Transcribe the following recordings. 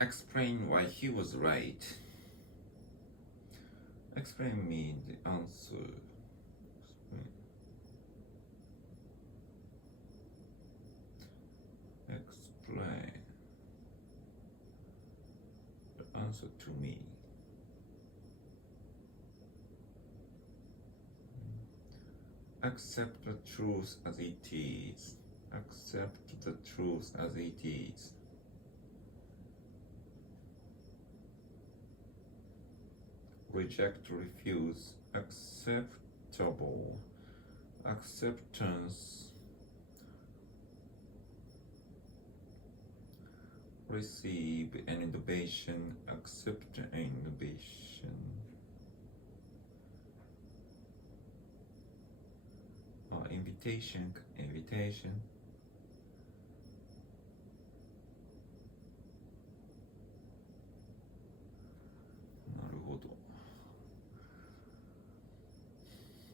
Explain why he was right. Explain me the answer. Explain the answer to me. Accept the truth as it is. Accept the truth as it is. Reject, refuse, acceptable, acceptance, receive an innovation, accept an innovation. Invitation, invitation.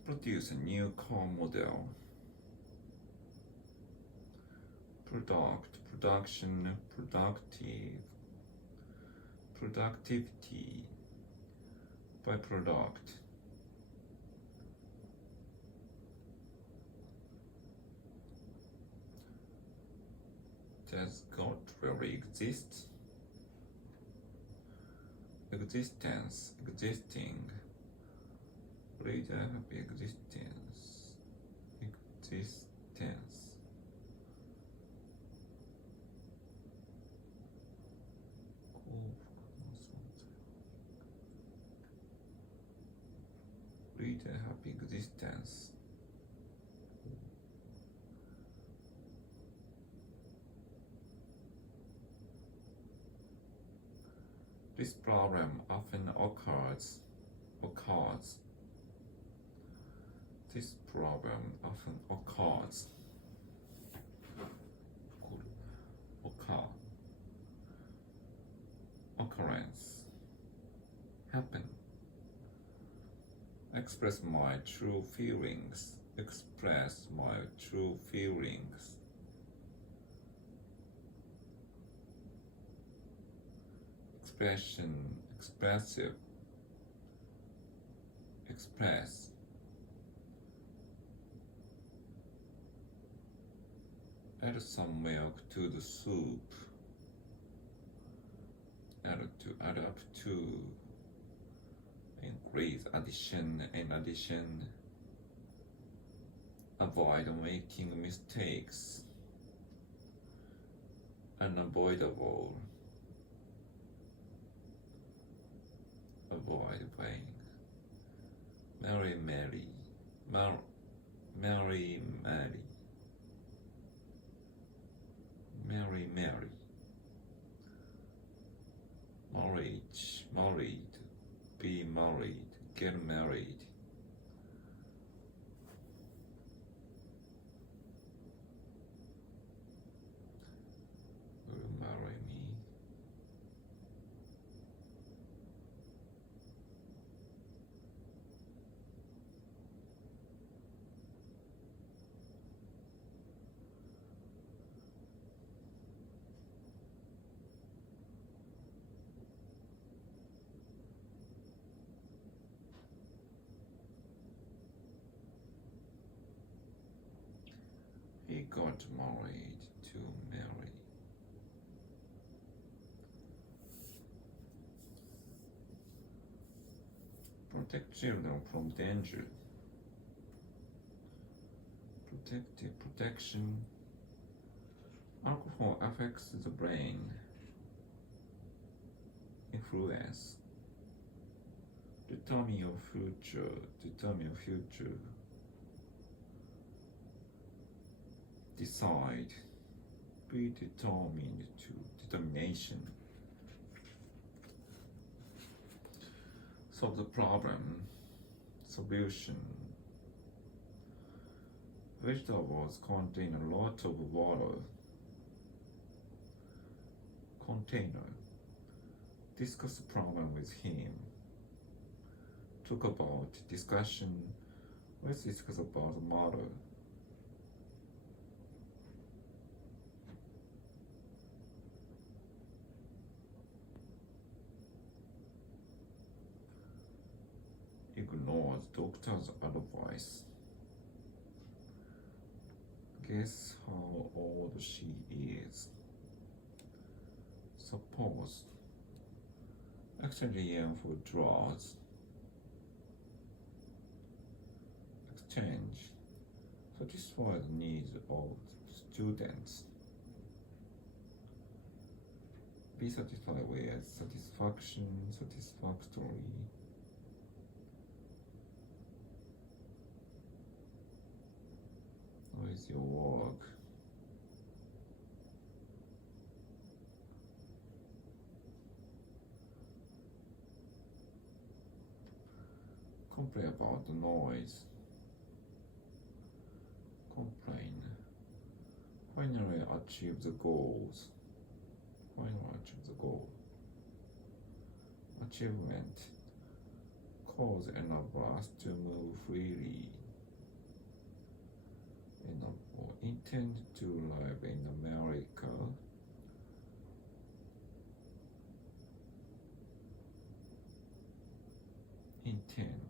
Produce a new car model. Product, production, productive, productivity, byproduct. Does God really exist? Existence, existing. Read a happy existence. Existence. Read a happy existence. This problem often occurs. This problem often occurs. Occurrence. Happen. Express my true feelings. Express my true feelings. Expression, expressive, express. Add some milk to the soup. Add up to. Increase, addition and addition. Avoid making mistakes. Unavoidable. Avoid playing. Mary, Mary. Mary, Mary. Mary, Mary. Marriage, married. Be married. Get married. Will you marry me? He got married to Mary. Protect children from danger. Protective protection. Alcohol affects the brain. Influence. Determine your future. Determine your future. Decide. Be determined to. Determination. Solve the problem. Solution. Vegetables contain a lot of water. Container. Discuss the problem with him. Talk about discussion. Let's discuss about the model. ignores doctor's advice. Guess how old she is. Suppose exchange for drugs. Exchange satisfy the needs of students. Be satisfied with satisfaction, satisfactory. How is your work? Complain about the noise. Complain. Finally achieve the goals. Finally achieve the goal. Achievement. Cause enable us to move freely. Intend to live in America. Intention.